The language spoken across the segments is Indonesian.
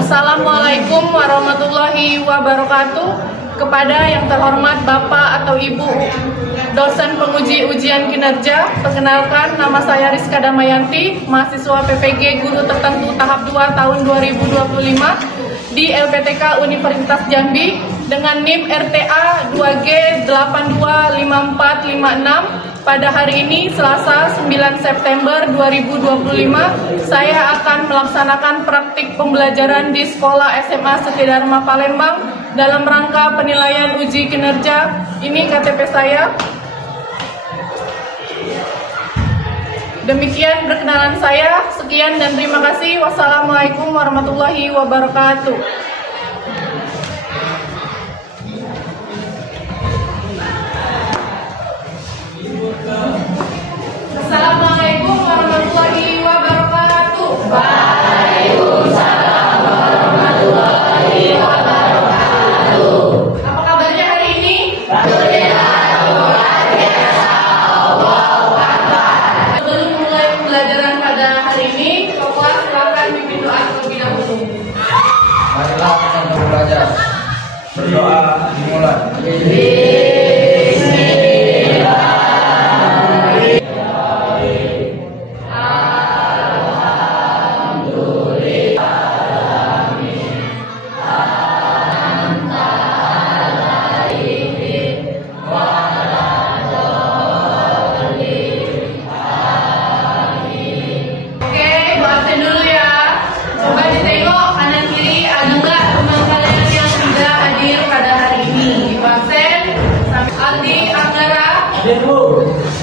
Assalamualaikum warahmatullahi wabarakatuh. Kepada yang terhormat Bapak atau Ibu dosen penguji ujian kinerja, perkenalkan nama saya Rizka Damayanti, mahasiswa PPG Guru Tertentu tahap 2 tahun 2025 di LPTK Universitas Jambi dengan NIM RTA 2G825456. Pada hari ini Selasa 9 September 2025 saya akan melaksanakan praktik pembelajaran di Sekolah SMA Setia Dharma Palembang dalam rangka penilaian uji kinerja. Ini KTP saya. Demikian perkenalan saya. Sekian dan terima kasih. Wassalamualaikum warahmatullahi wabarakatuh. Assalamualaikum warahmatullahi wabarakatuh. Waalaikumsalam warahmatullahi wabarakatuh. Apa kabarnya hari ini? Alhamdulillah luar biasa. Allahu Akbar. Sebelum mulai pembelajaran pada hari ini, Bapak silakan pimpin doa terlebih dahulu. Marilah kita belajar. Berdoa dimulai.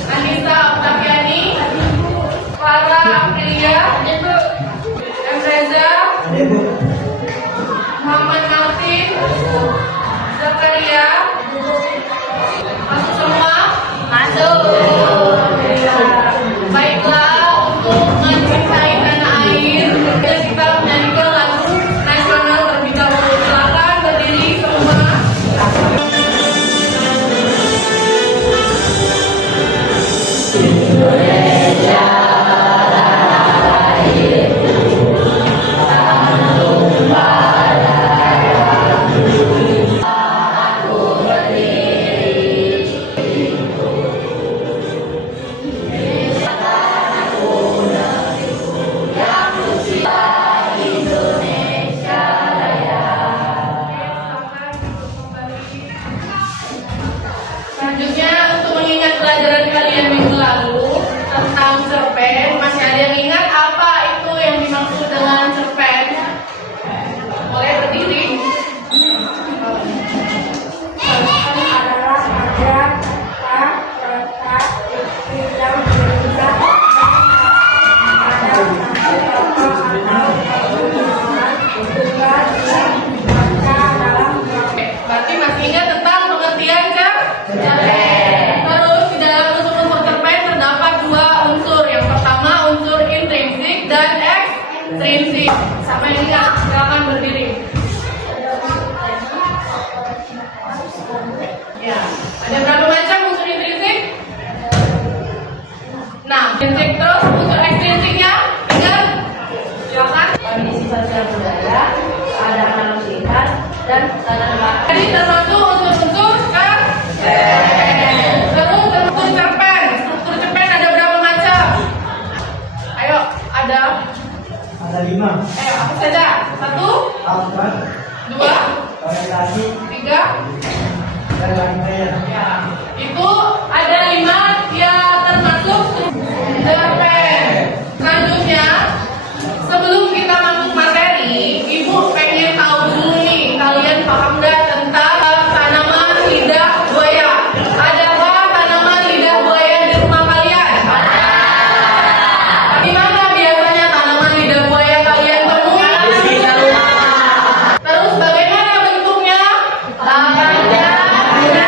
Anissa Oktaviani, Farah Aprilia, Emreza, Muhammad Martin, Zakaria. Masuk semua? Masuk. Baiklah, untuk mencintai tanah air, kita menyanyikan lagu nasional terlebih dahulu. Silakan berdiri semua. Indonesia tanah airku, tanah tumpah darahku, aku berdiri. Indonesia tanahku, negeriku yang tercinta, Indonesia Raya. Selanjutnya, untuk mengingat pelajaran kalian minggu lalu tentang cerpen, masih ada yang ingat apa itu yang dimaksud dengan cerpen? Boleh berdiri. Cerpen adalah karya kata cerita yang bercerita pada satu tokoh atau perjuangan juga dibaca dalam Berarti masih ingat tentang pengertian cerpen. Terus di dalam unsur-unsur cerpen terdapat dua unsur. Yang pertama unsur intrinsik dan ekstrinsik. Sama yang ingat, silakan berdiri. Ya, ada berapa macam unsur intrinsik? Nah, intrinsik terus unsur ekstrinsiknya ingat? Silakan. Kondisi sosial budaya, keadaan manusia, dan tata belakang. Jadi termasuk unsur-unsur cerpen. Terus struktur cerpen. Struktur cerpen ada berapa macam? Ayo, ada. Ada 5. Ayo, apa saja? 1, Abstrak, 2, orientasi, 3. dan rangkaian. Ya, itu ada 5 yang termasuk cerpen. Selanjutnya, sebelum kita masuk materi, Ibu pengen tahu dulu nih, kalian paham nggak tentang tanaman lidah buaya? Adakah tanaman lidah buaya di rumah kalian? Di mana biasanya tanaman lidah buaya kalian temui? Di sekitar rumah. Terus bagaimana bentuknya? Panjang, ada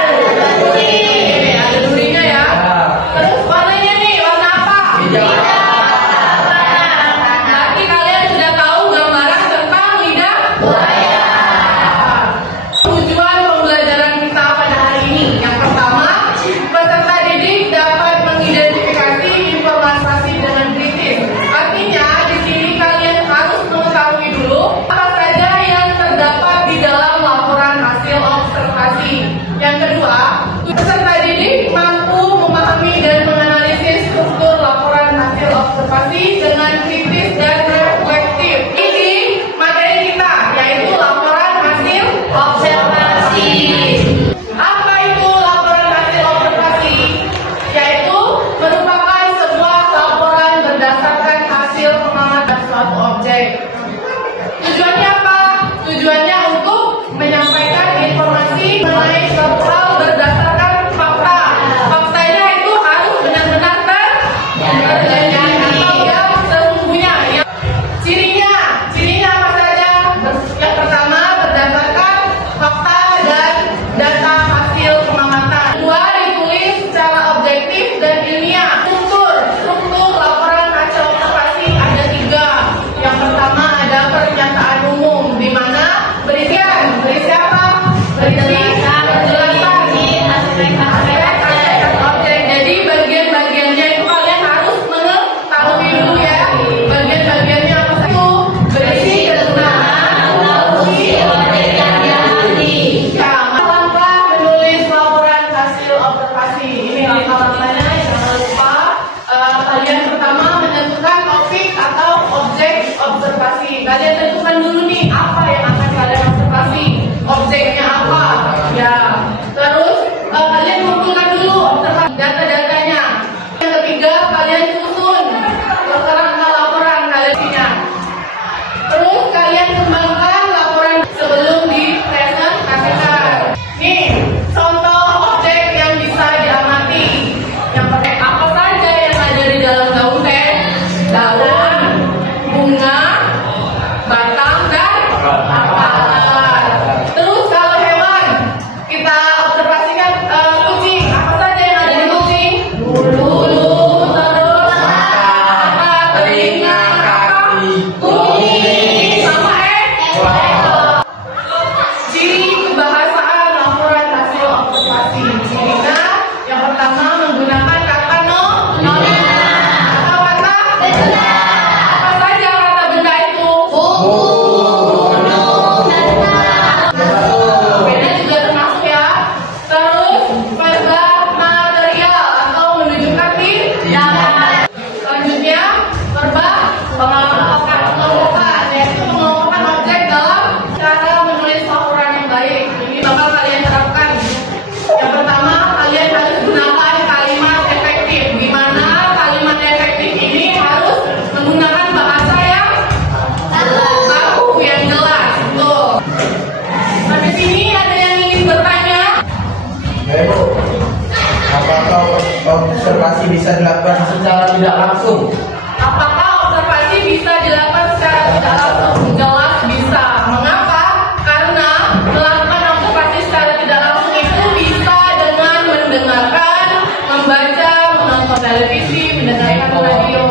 observasi bisa dilakukan secara tidak langsung? Apakah observasi bisa dilakukan secara tidak langsung? Jelas bisa. Mengapa? Karena melakukan observasi secara tidak langsung itu bisa dengan mendengarkan, membaca, menonton televisi, mendengarkan radio.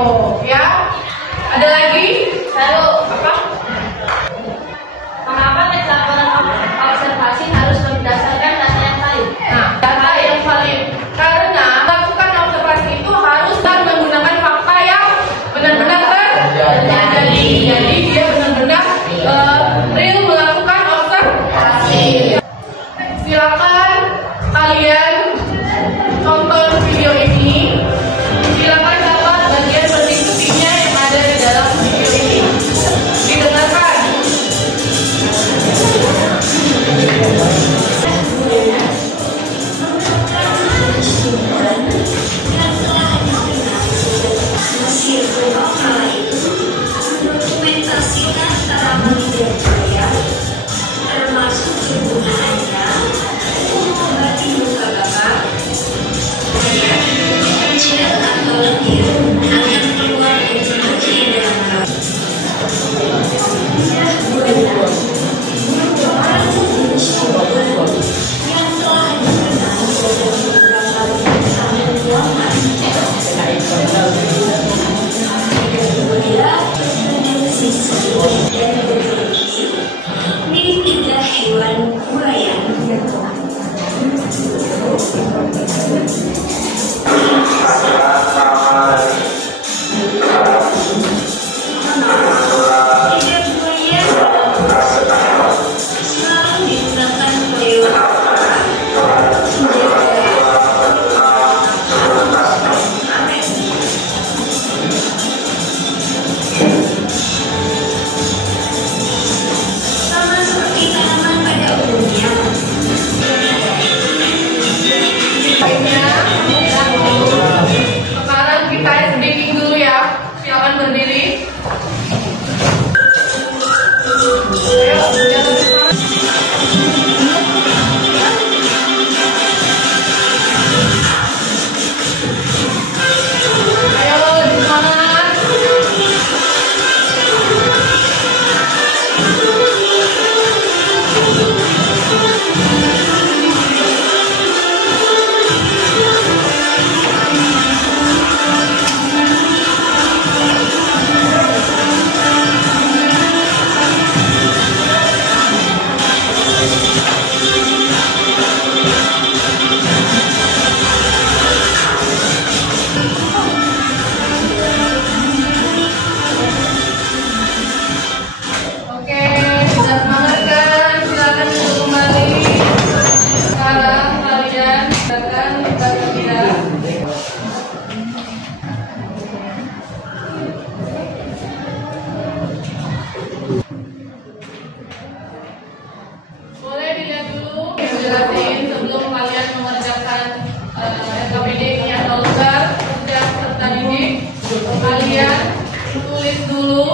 Ya? Ada lagi? Lalu, Apa? mengapa tes laporan observasi harus berdasarkan data yang valid? Nah, data yang valid. Karena melakukan observasi itu harus kan menggunakan fakta yang benar-benar terjadi. Jadi dia benar-benar real melakukan observasi. Silakan kalian tonton video ini. Silakan dapat bagian penting pentingnya yang ada di dalam video ini. Didengarkan. Dokumentasikan tanaman lidah buaya, termasuk tumbuhannya, mengobati luka bakar, kecil atau lendir akan keluar dari bagian dalam raut. Lidah buaya merupakan jenis tumbuhan yang telah dikenal sejak beberapa ribu tahun lalu. Lidah bersisi dan bergigi mirip lidah hewan buaya. Lidah buaya selalu digunakan oleh orang menjaga sama seperti tanaman pada umumnya. Sekarang kita speaking dulu ya. Silakan berdiri. Ayo, jangan lupa. Ayo, semangat. Oke, sudah semangat kan? Silakan duduk kembali. Sekarang kalian silakan bergembira. Boleh dilihat dulu, jelasin sebelum kalian mengerjakan SKPD-nya atau tugas kerja peserta didik. Kalian tulis dulu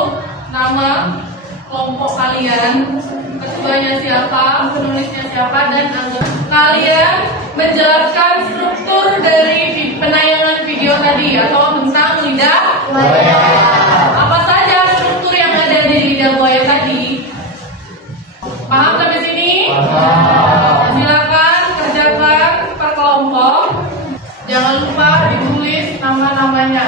nama kelompok kalian, ketuanya siapa, penulisnya siapa, dan anggota. Kalian menjelaskan struktur dari penayangan video tadi atau tentang lidah buaya. Apa saja struktur yang ada di lidah buaya tadi? Paham sampai sini? Silakan kerjakan per kelompok. Jangan lupa ditulis nama-namanya.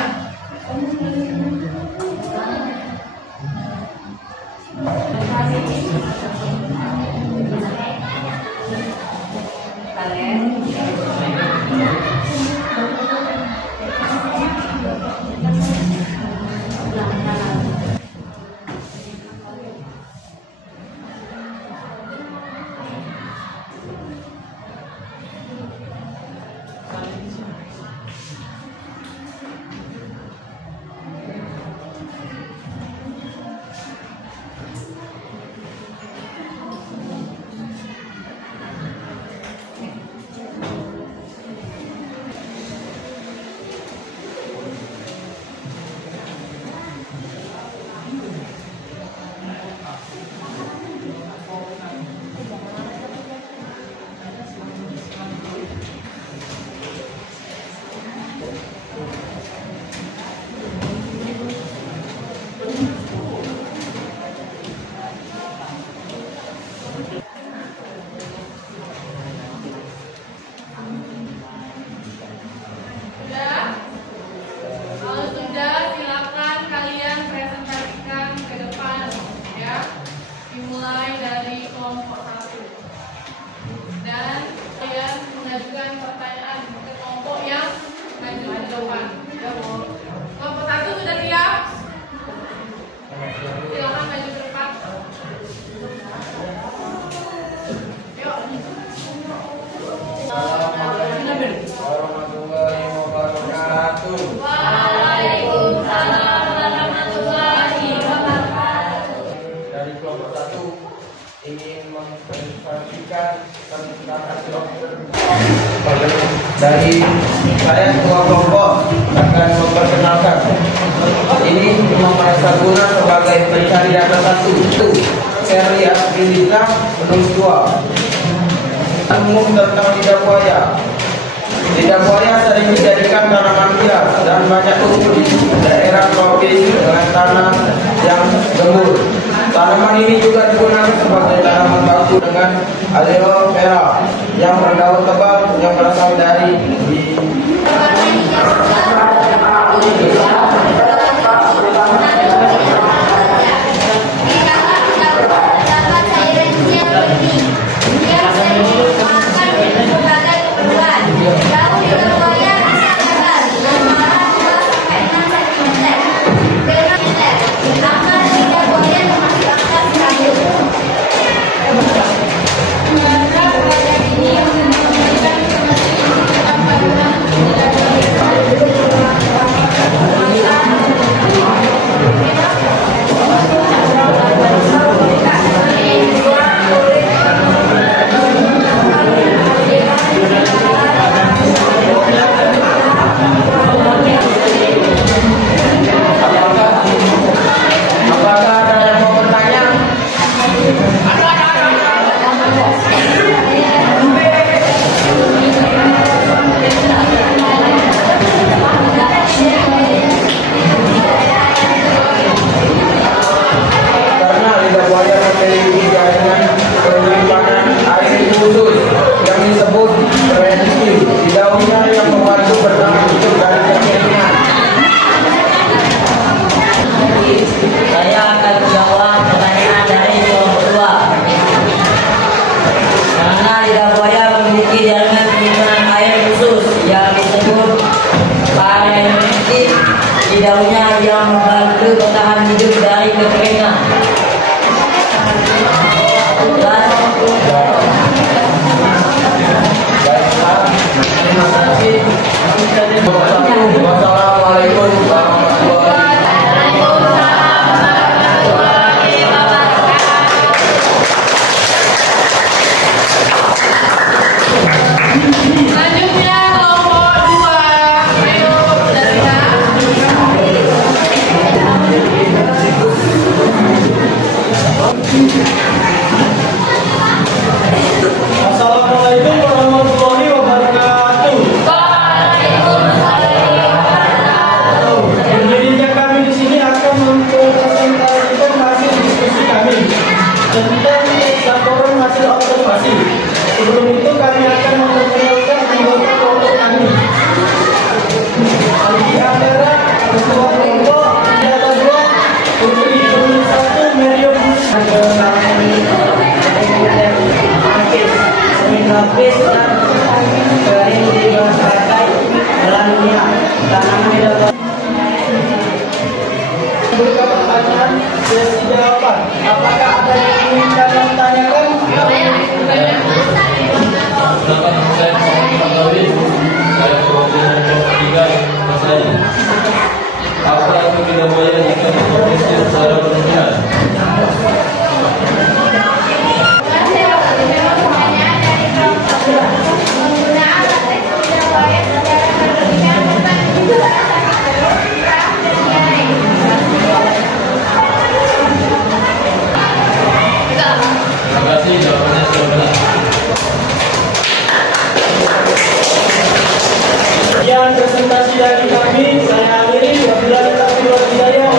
Dari saya ketua kelompok akan memperkenalkan. Ini Imam Guna sebagai pencari data 1. Seri Afrilita penulis 2. Umum tentang lidah buaya. Lidah buaya sering dijadikan tanaman hias dan banyak tumbuh di daerah tropis dengan tanah yang gembur. Tanaman ini juga digunakan sebagai tanaman baku dengan aloe vera yang berdaun tebal yang berasal dari daunnya yang membantu bertahan hidup dari kekeringan. Terima kasih. Wassalamualaikum warahmatullahi wabarakatuh. Selanjutnya kelompok 2. Ayo Darina. Assalamualaikum warahmatullahi wabarakatuh. Berdirinya kami di sini akan mempresentasikan hasil diskusi kami tentang laporan hasil observasi. Sebelum itu kami akan memperkenalkan anggota kelompok kami. Aldi Amera, ketua kelompok, data 2, Putri penulis 1, Mario Habis dan kering dipakai melalui tanaman hidup. Buka pertanyaan, sesi jawaban. Apakah ada yang ingin kalian tanyakan? Apa itu lidah buaya jika diproduksi secara berlebihan? Terima kasih, jawabannya sudah benar. Sekian presentasi dari kami. Saya akhiri. Wabillahi taufiq wal hidayah.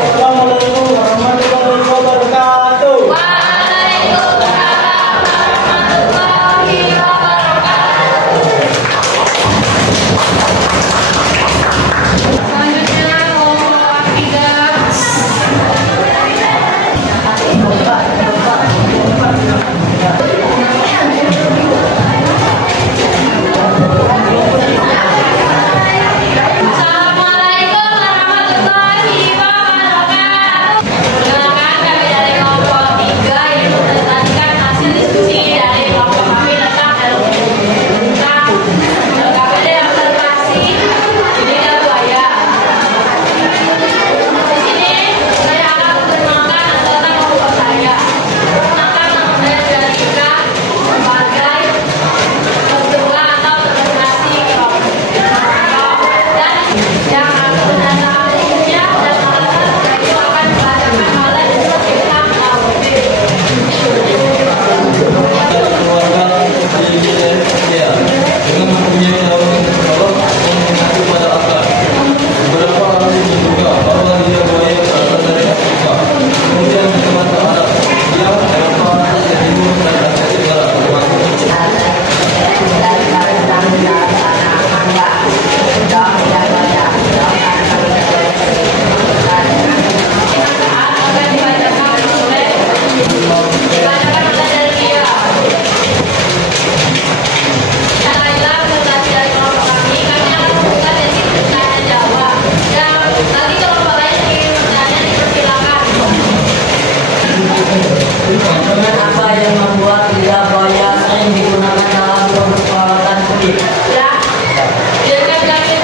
Dengan apa yang membuat lidah buaya sering digunakan dalam produk perawatan kulit? Ya, dengan kami